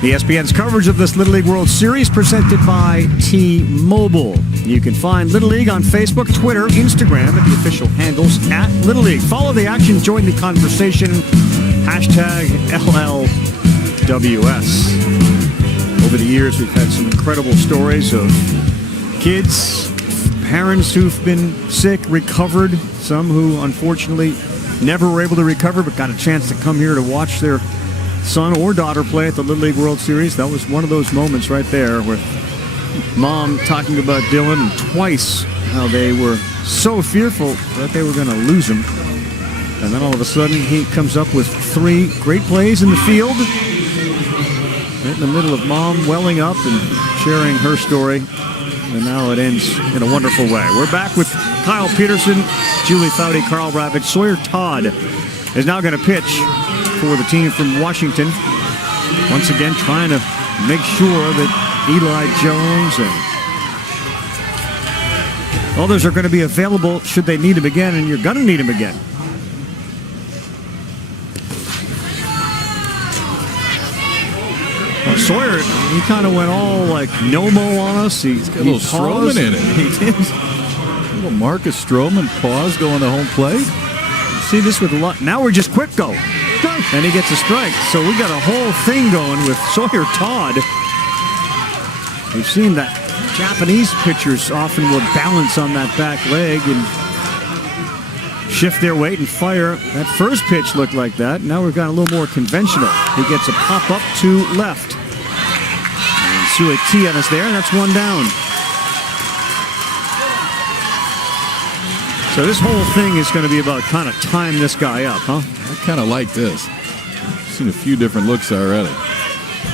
ESPN's coverage of this Little League World Series presented by T-Mobile. You can find Little League on Facebook, Twitter, Instagram at the official handles at Little League. Follow the action, join the conversation, hashtag LLWS. Over the years, we've had some incredible stories of kids, parents who've been sick, recovered, some who unfortunately never were able to recover but got a chance to come here to watch their son or daughter play at the Little League World Series. That was one of those moments right there where mom talking about Dylan and twice how they were so fearful that they were going to lose him. And then all of a sudden he comes up with 3 great plays in the field. Right in the middle of mom welling up and sharing her story. And now it ends in a wonderful way. We're back with Kyle Peterson, Julie Foudy, Carl Ravitch. Sawyer Todd is now going to pitch for the team from Washington. Once again, trying to make sure that Eli Jones and others are going to be available should they need him again, and you're going to need him again. Well, Sawyer, he kind of went all like no-mo on us. He's got a little Stroman in it. He did. A little Marcus Stroman pause going to home plate. See this with luck. Now we're just quick go. And he gets a strike. So we got a whole thing going with Sawyer Todd. We've seen that Japanese pitchers often will balance on that back leg and shift their weight and fire. That first pitch looked like that. Now we've got a little more conventional. He gets a pop-up to left. And Suetianis there, and that's 1 down. So this whole thing is going to be about kind of time this guy up, huh? I kind of like this. I've seen a few different looks already.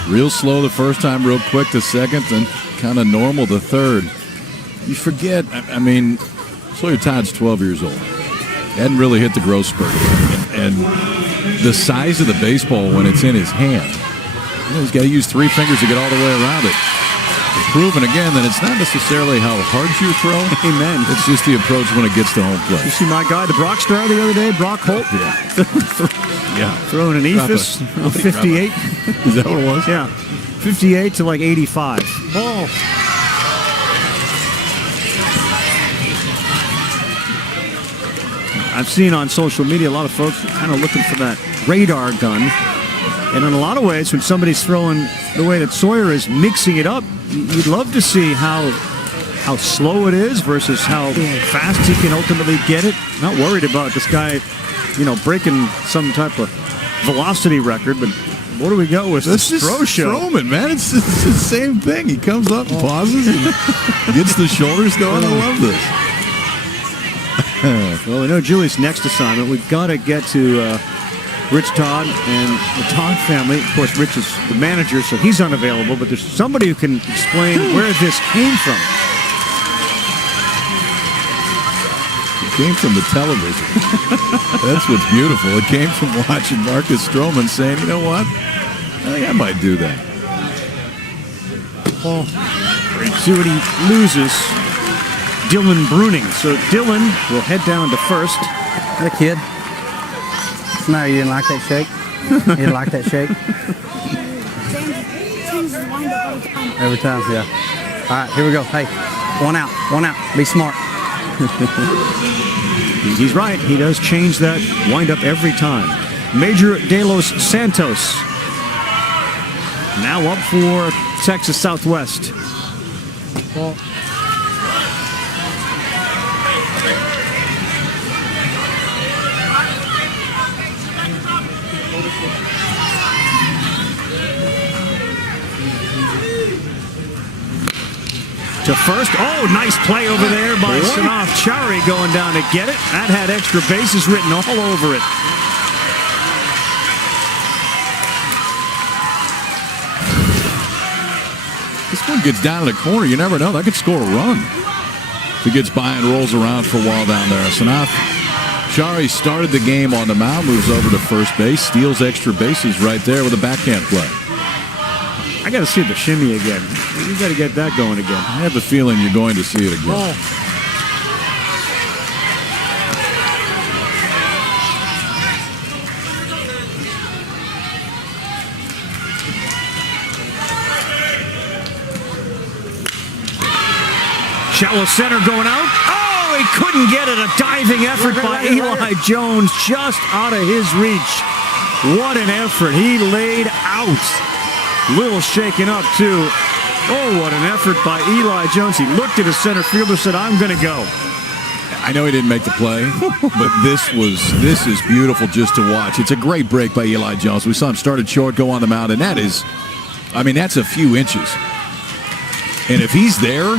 Real slow the first time, real quick the second, and kind of normal the third. You forget, I mean, Sawyer Todd's 12 years old. Hadn't really hit the growth spurt. And the size of the baseball when it's in his hand, you know, he's got to use 3 fingers to get all the way around it. Proven again that it's not necessarily how hard you throw. Amen. It's just the approach when it gets to home plate. You see my guy, the Brock star the other day, Brock Holt? Yeah. Throwing an ephus, 58. Is that what it was? Yeah. 58 to like 85. Oh. I've seen on social media a lot of folks kind of looking for that radar gun. And in a lot of ways, when somebody's throwing the way that Sawyer is mixing it up, you'd love to see how slow it is versus how fast he can ultimately get it. Not worried about this guy, you know, breaking some type of velocity record, but what do we got with this throw show? Stroman, man, it's the same thing. He comes up, pauses, and gets the shoulders going. I love this. Well, I know Julie's next assignment. We've got to get to Rich Todd and the Todd family. Of course, Rich is the manager, so he's unavailable, but there's somebody who can explain where this came from. It came from the television. That's what's beautiful. It came from watching Marcus Stroman saying, you know what? I think I might do that. Well, see what he loses. Dylan Bruning. So Dylan will head down to first. Hey, kid. No, you didn't like that shake? You didn't like that shake? Every time, yeah. All right, here we go. Hey, 1 out, 1 out. Be smart. He's right. He does change that windup every time. Major De Los Santos. Now up for Texas Southwest. Well, to first. Oh, nice play over there by Sanaf Chari going down to get it. That had extra bases written all over it. This one gets down to the corner. You never know. That could score a run. If he gets by and rolls around for a while down there. Sanaf Chari started the game on the mound, moves over to first base, steals extra bases right there with a backhand play. I got to see the shimmy again. You got to get that going again. I have a feeling you're going to see it again. Oh. Shallow center going out. Oh, he couldn't get it. A diving effort by Eli Jones, just out of his reach. What an effort. He laid out. Little shaken up, too. Oh, what an effort by Eli Jones. He looked at his center fielder, said, I'm going to go. I know he didn't make the play, but this is beautiful just to watch. It's a great break by Eli Jones. We saw him start at short, go on the mound, and that's a few inches. And if he's there,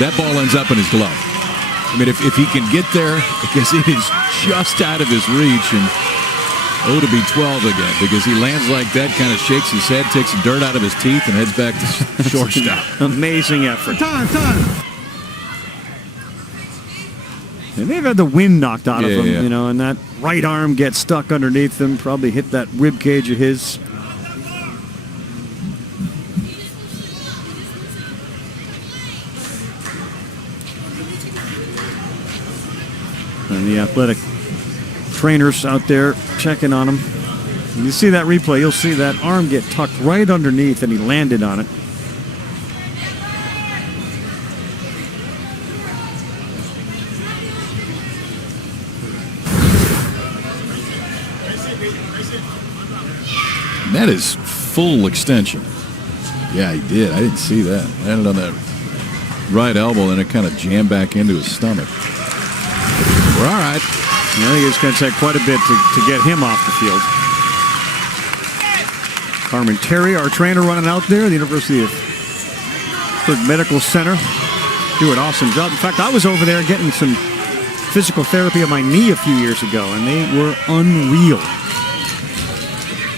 that ball ends up in his glove. I mean, if he can get there, because it is just out of his reach, and to be 12 again, because he lands like that, kind of shakes his head, takes some dirt out of his teeth, and heads back to shortstop. Amazing effort. Time. And they've had the wind knocked out of him, Yeah. And that right arm gets stuck underneath him, probably hit that rib cage of his. And the athletic trainers out there checking on him. When you see that replay, you'll see that arm get tucked right underneath, and he landed on it. That is full extension. Yeah, he did. I didn't see that. Landed on that right elbow, and it kind of jammed back into his stomach. We're all right. I think it's going to take quite a bit to get him off the field. Carmen Terry, our trainer, running out there, the University of Pittsburgh Medical Center. Do an awesome job. In fact, I was over there getting some physical therapy on my knee a few years ago, and they were unreal.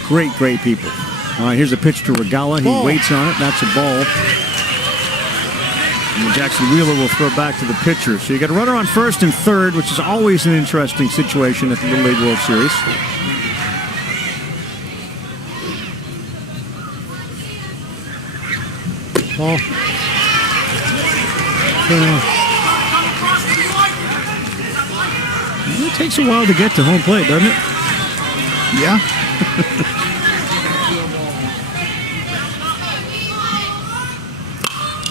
Great people. All right, here's a pitch to Regala. He waits on it. That's a ball. And Jackson Wheeler will throw back to the pitcher. So you got a runner on first and third, which is always an interesting situation at the Little League World Series. Ball. It takes a while to get to home plate, doesn't it? Yeah.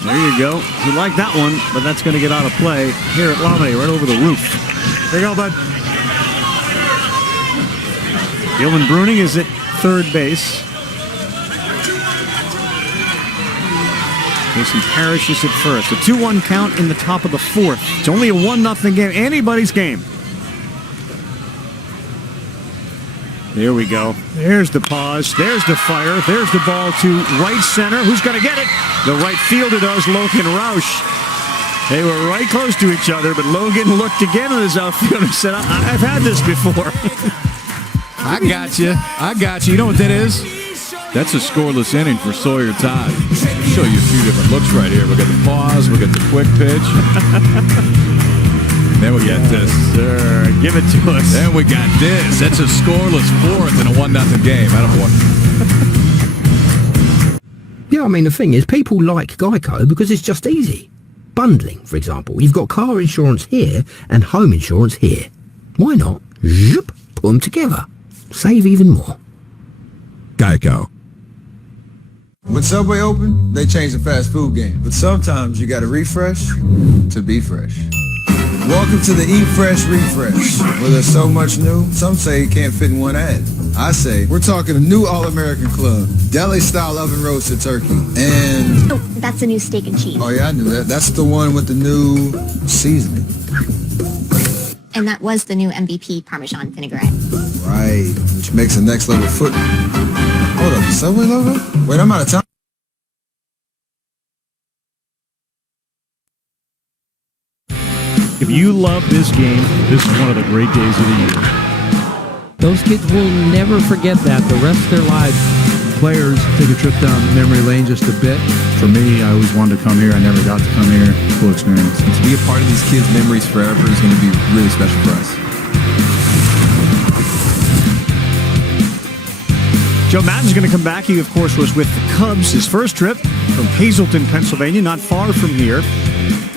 There you go. You like that one, but that's going to get out of play here at Lamine, right over the roof. There you go, bud. Dylan Bruning is at third base. Jason Parrish is at first. A 2-1 count in the top of the fourth. It's only a 1-0 game. Anybody's game. There we go. There's the pause. There's the fire. There's the ball to right center. Who's going to get it? The right fielder does, Logan Roush. They were right close to each other, but Logan looked again at his outfielder and said, I've had this before. I got you. You know what that is? That's a scoreless inning for Sawyer Todd. I'll show you a few different looks right here. We got the pause. We got the quick pitch. Then we got this. Sir, give it to us. Then we got this. That's a scoreless fourth in a 1-0 game. I don't want. Yeah, I mean, the thing is, people like Geico because it's just easy. Bundling, for example. You've got car insurance here and home insurance here. Why not? Zhup, put them together. Save even more. Geico. When Subway opened, they changed the fast food game. But sometimes you gotta refresh to be fresh. Welcome to the Eat Fresh Refresh, where there's so much new, some say it can't fit in one ad. I say, we're talking a new All-American Club, deli-style oven-roasted turkey, and... Oh, that's the new steak and cheese. Oh, yeah, I knew that. That's the one with the new seasoning. And that was the new MVP Parmesan vinaigrette. Right, which makes the next level foot... Hold up, the Subway logo? Wait, I'm out of time. If you love this game, this is one of the great days of the year. Those kids will never forget that the rest of their lives. Players take a trip down memory lane just a bit. For me, I always wanted to come here. I never got to come here. Cool experience. To be a part of these kids' memories forever is going to be really special for us. Joe Madden's going to come back. He, of course, was with the Cubs. His first trip from Hazleton, Pennsylvania, not far from here.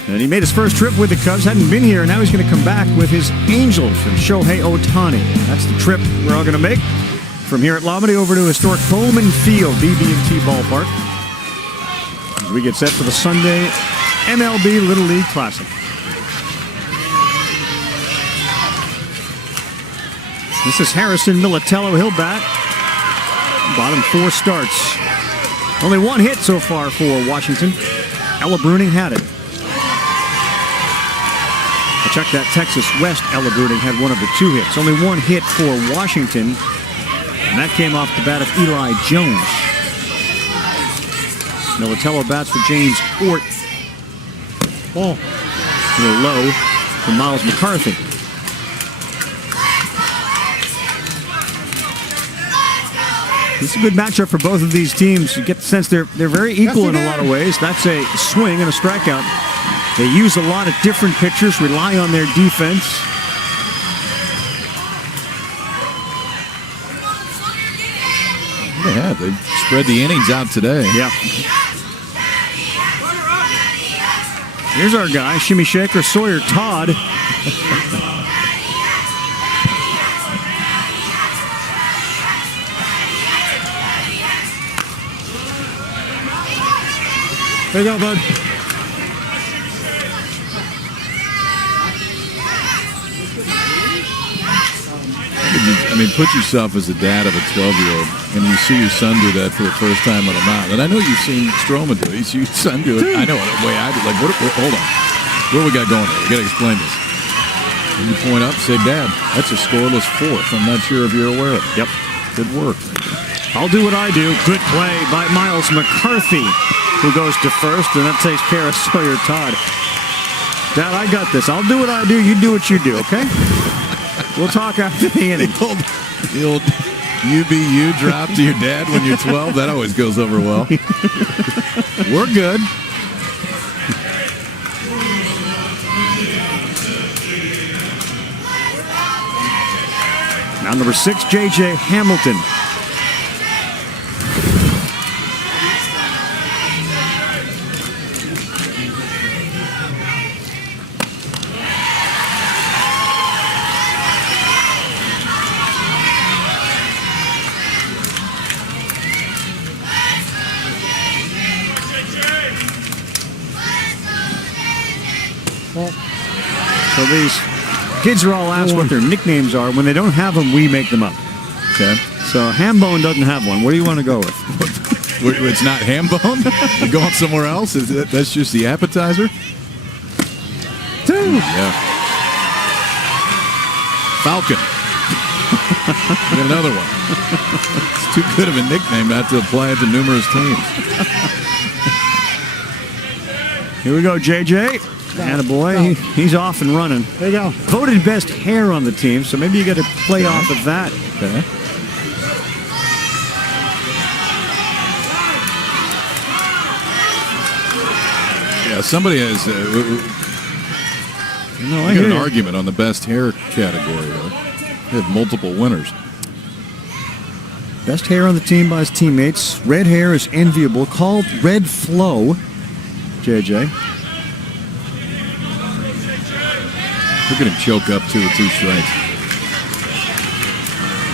And he made his first trip with the Cubs, hadn't been here, and now he's going to come back with his Angels and Shohei Ohtani. That's the trip we're all going to make from here at Lamine over to historic Bowman Field, BB&T Ballpark. As we get set for the Sunday MLB Little League Classic. This is Harrison Militello. He'll bat. Bottom 4 starts. Only 1 hit so far for Washington. Ella Bruning had it. I checked that Texas West. Ella Bruning had one of the 2 hits. Only 1 hit for Washington. And that came off the bat of Eli Jones. Militello bats for James Ort. Ball. A little low for Miles McCarthy. This is a good matchup for both of these teams. You get the sense they're very equal in a lot of ways. That's a swing and a strikeout. They use a lot of different pitchers, rely on their defense. Yeah, they've spread the innings out today. Yeah. Here's our guy, shimmy shaker Sawyer Todd. There you go, bud. I mean, put yourself as a dad of a 12-year-old, and you see your son do that for the first time on a mound. And I know you've seen Stroman do it. You see your son do it. I know the way I do. Like, hold on. What do we got going here? We got to explain this. And you point up, say, Dad, that's a scoreless 4th. I'm not sure if you're aware of it. Yep. Good work. I'll do what I do. Good play by Miles McCarthy, who goes to first, and that takes care of Sawyer Todd. Dad, I got this. I'll do what I do. You do what you do, okay? We'll talk after the inning. The old UBU drop to your dad when you're 12. That always goes over well. We're good. Now number 6, J.J. Hamilton. So these kids are all asked what their nicknames are. When they don't have them, we make them up. Okay. So Hambone doesn't have one. What do you want to go with? It's not ham bone? You're going somewhere else? That's just the appetizer? 2. Yeah. Falcon. We got another one. It's too good of a nickname not to apply it to numerous teams. Here we go, JJ. Attaboy. He's off and running. There you go. Voted best hair on the team, so maybe you got to play off of that. Okay. Yeah, somebody has I got hear an you. argument on the best hair category. They have multiple winners. Best hair on the team by his teammates. Red hair is enviable. Called Red Flow. JJ. Look at him choke up 2 with 2 strikes.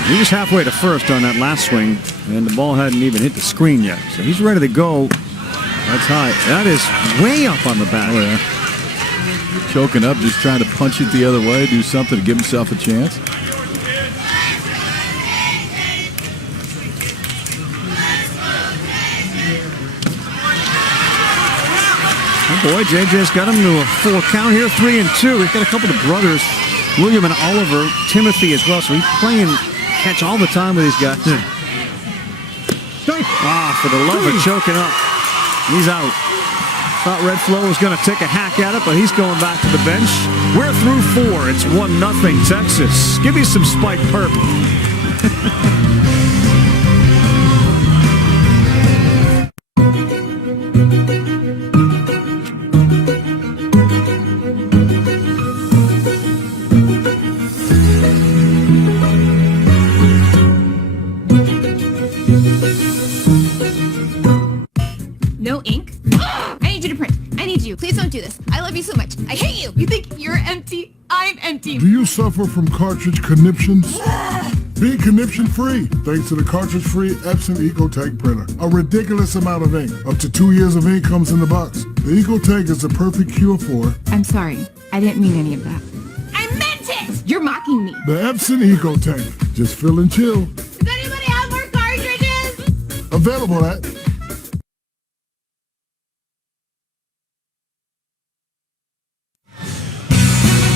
He was halfway to first on that last swing, and the ball hadn't even hit the screen yet. So he's ready to go. That's high. That is way up on the bat. Oh, yeah. Choking up, just trying to punch it the other way, do something to give himself a chance. Oh boy, JJ's got him to a 4 count here, 3-2. He's got a couple of brothers, William and Oliver, Timothy as well. So he's playing catch all the time with these guys. For the love of choking up, he's out. Thought Red Flow was going to take a hack at it, but he's going back to the bench. We're through 4. It's 1-0 Texas. Give me some Spike Perp. No ink? I need you to print. I need you. Please don't do this. I love you so much. I hate you. You think you're empty? I'm empty. Do you suffer from cartridge conniptions? Be conniption-free thanks to the cartridge-free Epson EcoTech printer. A ridiculous amount of ink. Up to 2 years of ink comes in the box. The EcoTech is the perfect cure for... I'm sorry. I didn't mean any of that. I meant it! You're mocking me. the Epson EcoTech. Just fill and chill. Does anybody have more cartridges? Available at...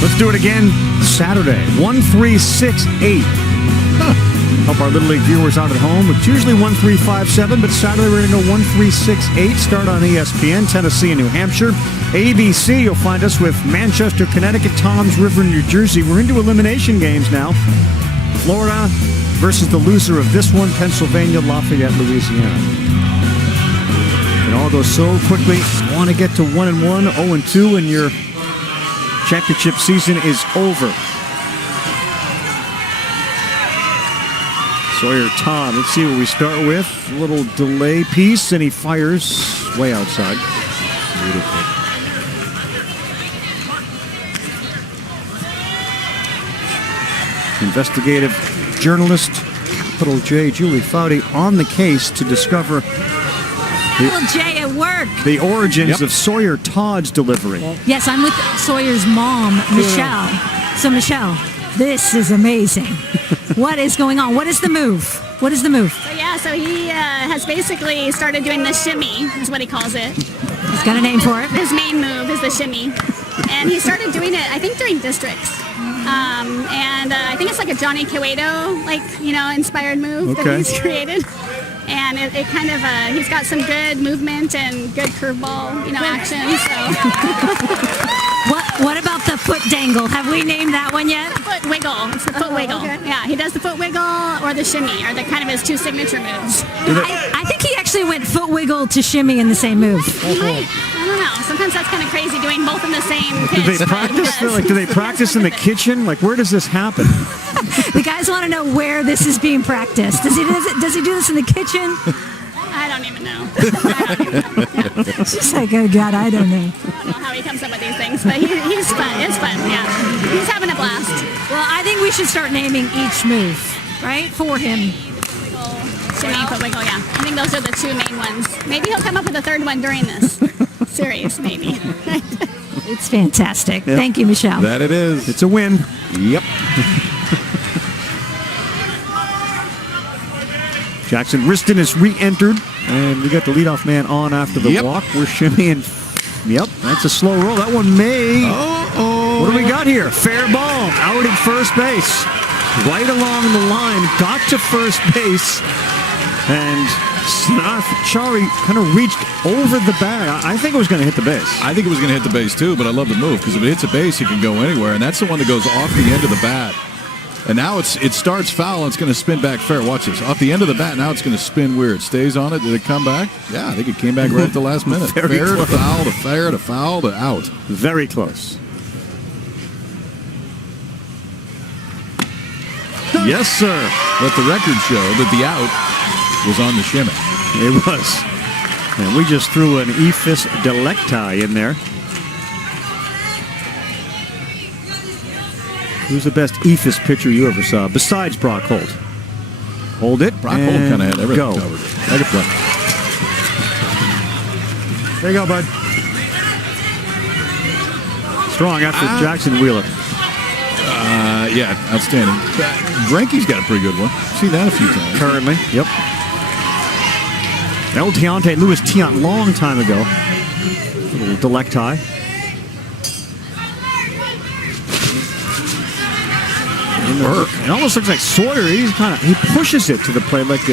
Let's do it again Saturday, 1368. Help our Little League viewers out at home. It's usually 1357, but Saturday we're going to go 1368. Start on ESPN, Tennessee and New Hampshire. ABC, you'll find us with Manchester, Connecticut, Toms River, New Jersey. We're into elimination games now. Florida versus the loser of this one, Pennsylvania, Lafayette, Louisiana. It all goes so quickly. Want to get to 1-1, 0-2, and your championship season is over. Sawyer Todd, let's see what we start with. A little delay piece, and he fires way outside. Beautiful. Investigative journalist, capital J, Julie Foudy, on the case to discover Little J at work. the origins of Sawyer Todd's delivery. Yes, I'm with Sawyer's mom, Michelle. So, Michelle, this is amazing. What is going on? What is the move? What is the move? So he has basically started doing the shimmy, is what he calls it. He's got a name for it. His main move is the shimmy. And he started doing it, I think, during districts. I think it's like a Johnny Cueto, inspired move that he's created. And it kind of, he's got some good movement and good curveball, action. So. What about the foot dangle? Have we named that one yet? The foot wiggle. It's the foot wiggle. Okay. Yeah, he does the foot wiggle or the shimmy are the kind of his two signature moves. I think he actually went foot wiggle to shimmy in the same move. He might. I don't know. Sometimes that's kind of crazy doing both in the same pitch. Do they practice? Do they practice in the kitchen? Where does this happen? The guys want to know where this is being practiced. Does he do this in the kitchen? I don't even know. Yeah. She's like, oh God, I don't know. I don't know how he comes up with these things, but he's fun. It's fun, yeah. He's having a blast. Well, I think we should start naming each move, right, for him. Shimmy, foot wiggle, yeah. I think those are the two main ones. Maybe he'll come up with a third one during this series, maybe. It's fantastic. Yep. Thank you, Michelle. That it is. It's a win. Yep. Jackson Riston is re-entered, and we got the leadoff man on after the walk. We're shimmying. Yep, that's a slow roll. That one may. What do we got here? Fair ball. Out at first base. Right along the line. Got to first base. And Chari kind of reached over the bag. I think it was going to hit the base. I think it was going to hit the base too, but I love the move because if it hits a base, it can go anywhere, and that's the one that goes off the end of the bat. And now it starts foul, and it's going to spin back fair. Watch this. Off the end of the bat, now it's going to spin weird. Stays on it. Did it come back? Yeah, I think it came back right at the last minute. Fair to foul, to fair, to foul, to out. Very close. Yes, sir. Let the record show that the out was on the shimmy. It was. And we just threw an Ephus Delecti in there. Who's the best Ephus pitcher you ever saw besides Brock Holt? Hold it. Brock Holt kind of had everything covered. Mega play. There you go, bud. Strong after Jackson Wheeler. Yeah, outstanding. Greinke's got a pretty good one. Seen that a few times. Currently, yep. El Tiante, Louis Tiant, long time ago. Little Delecti. It almost looks like Sawyer. He pushes it to the plate like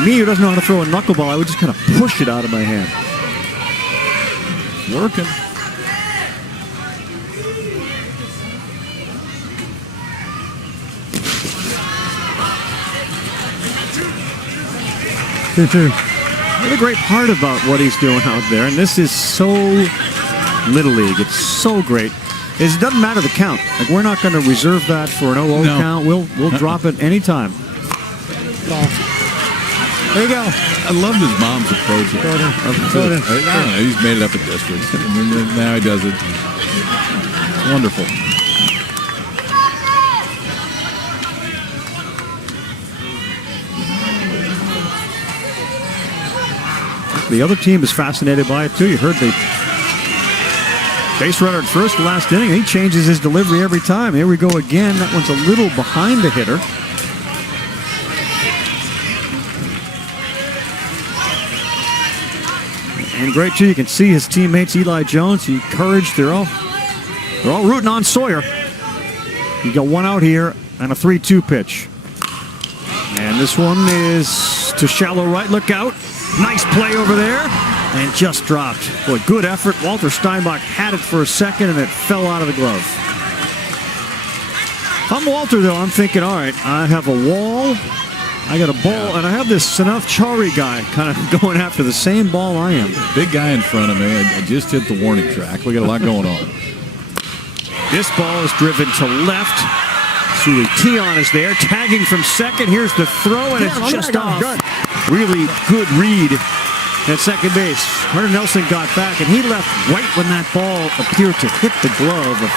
me, who doesn't know how to throw a knuckleball. I would just kind of push it out of my hand. Working. The great part about what he's doing out there, and this is so Little League, it's so great, is it doesn't matter the count. We're not going to reserve that for an 0-0 count. We'll drop it anytime. There you go. I love his mom's approach. He's made it up at districts. Now he does it. Wonderful. The other team is fascinated by it, too. You heard the base runner at first, last inning. He changes his delivery every time. Here we go again. That one's a little behind the hitter. And great, too. You can see his teammates, Eli Jones, encouraged. They're all rooting on Sawyer. You got one out here and a 3-2 pitch. And this one is to shallow right. Look out. Nice play over there. And just dropped. Boy, good effort. Walter Steinbach had it for a second, and it fell out of the glove. If I'm Walter, though, I'm thinking, all right, I have a wall, I got a ball, and I have this Sanath Chaudhary guy kind of going after the same ball I am. Big guy in front of me. I just hit the warning track. We got a lot going on. This ball is driven to left. Suli Tion is there, tagging from second. Here's the throw, and it's just off. Really good read at second base. Hunter Nelson got back, and he left right when that ball appeared to hit the glove of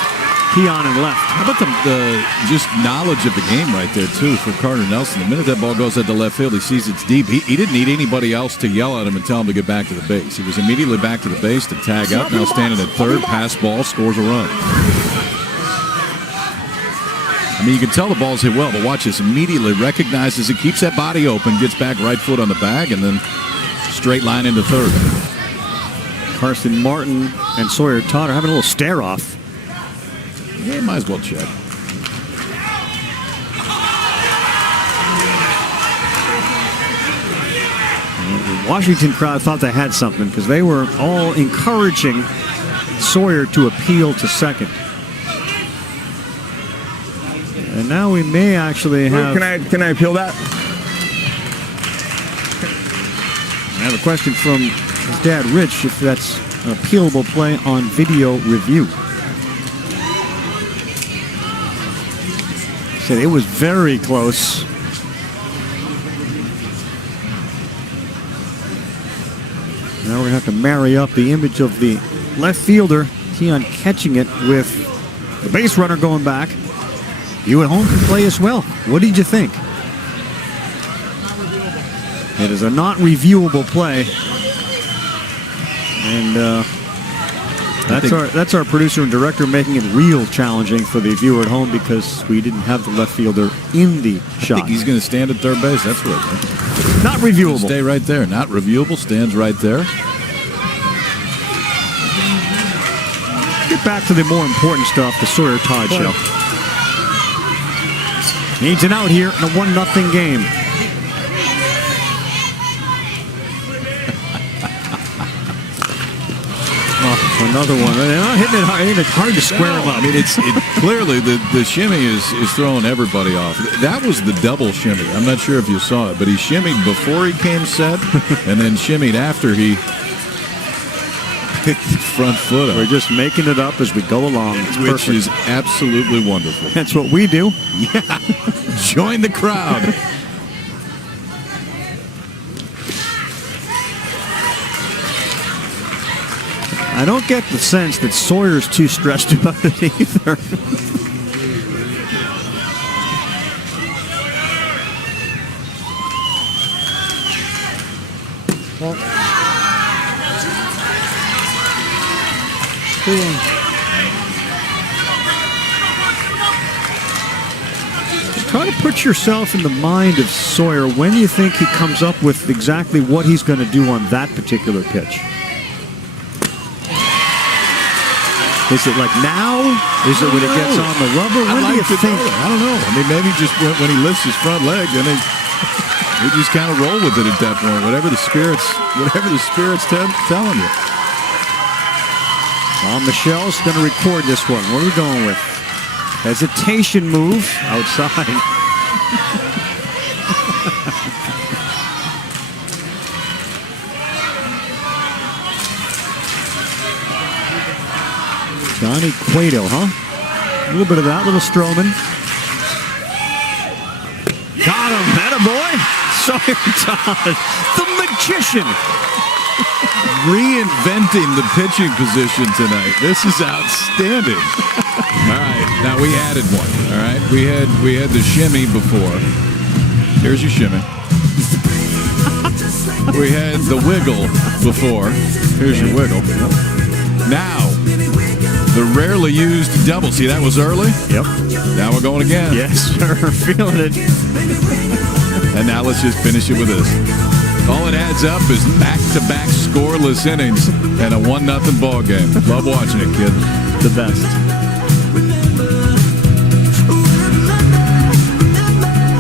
Tion and left. How about the just knowledge of the game right there, too, for Carter Nelson? The minute that ball goes at the left field, he sees it's deep. He didn't need anybody else to yell at him and tell him to get back to the base. He was immediately back to the base to tag up. Now standing at third, pass ball, scores a run. I mean, you can tell the ball's hit well, but watch this. Immediately recognizes it, keeps that body open, gets back right foot on the bag, and then straight line into third. Carson Martin and Sawyer Todd are having a little stare-off. Yeah, might as well check. The Washington crowd thought they had something because they were all encouraging Sawyer to appeal to second. And now we may actually have... Can I appeal that? I have a question from his dad, Rich, if that's an appealable play on video review. He said it was very close. Now we're going to have to marry up the image of the left fielder, Tion catching it, with the base runner going back. You at home can play as well. What did you think? It is a not reviewable play. And that's our producer and director making it real challenging for the viewer at home because we didn't have the left fielder in the shot. I think he's going to stand at third base. That's what I think. Not reviewable. Stay right there. Not reviewable. Stands right there. Get back to the more important stuff, the Sawyer Todd show. Needs an out here in a 1-0 game. Oh, another one. They're not hitting it hard. It's hard to square them up. I mean, clearly the shimmy is throwing everybody off. That was the double shimmy. I'm not sure if you saw it, but he shimmied before he came set and then shimmied after he picked the front foot up. We're just making it up as we go along. It's which perfect. is absolutely wonderful. That's what we do. Yeah. Join the crowd. I don't get the sense that Sawyer's too stressed about it either. Try to put yourself in the mind of Sawyer. When do you think he comes up with exactly what he's going to do on that particular pitch? Is it like now? Is it when it gets on the rubber? When do you think? I don't know. I mean, maybe just when he lifts his front leg, then he just kind of roll with it at that point. Whatever the spirits telling you. Michelle's going to record this one. What are we going with? Hesitation move outside. Johnny Cueto, huh? A little bit of that, little Stroman. Got him, attaboy. Sawyer Todd, the magician. Reinventing the pitching position tonight. This is outstanding. All right, now we added one. All right, we had the shimmy before. Here's your shimmy. We had the wiggle before. Here's your wiggle. Now, the rarely used double. See, that was early? Yep. Now we're going again. Yes, sir. Feeling it. And now let's just finish it with this. All it adds up is back-to-back scoreless innings and a 1-0 ball game. Love watching it, kid. The best.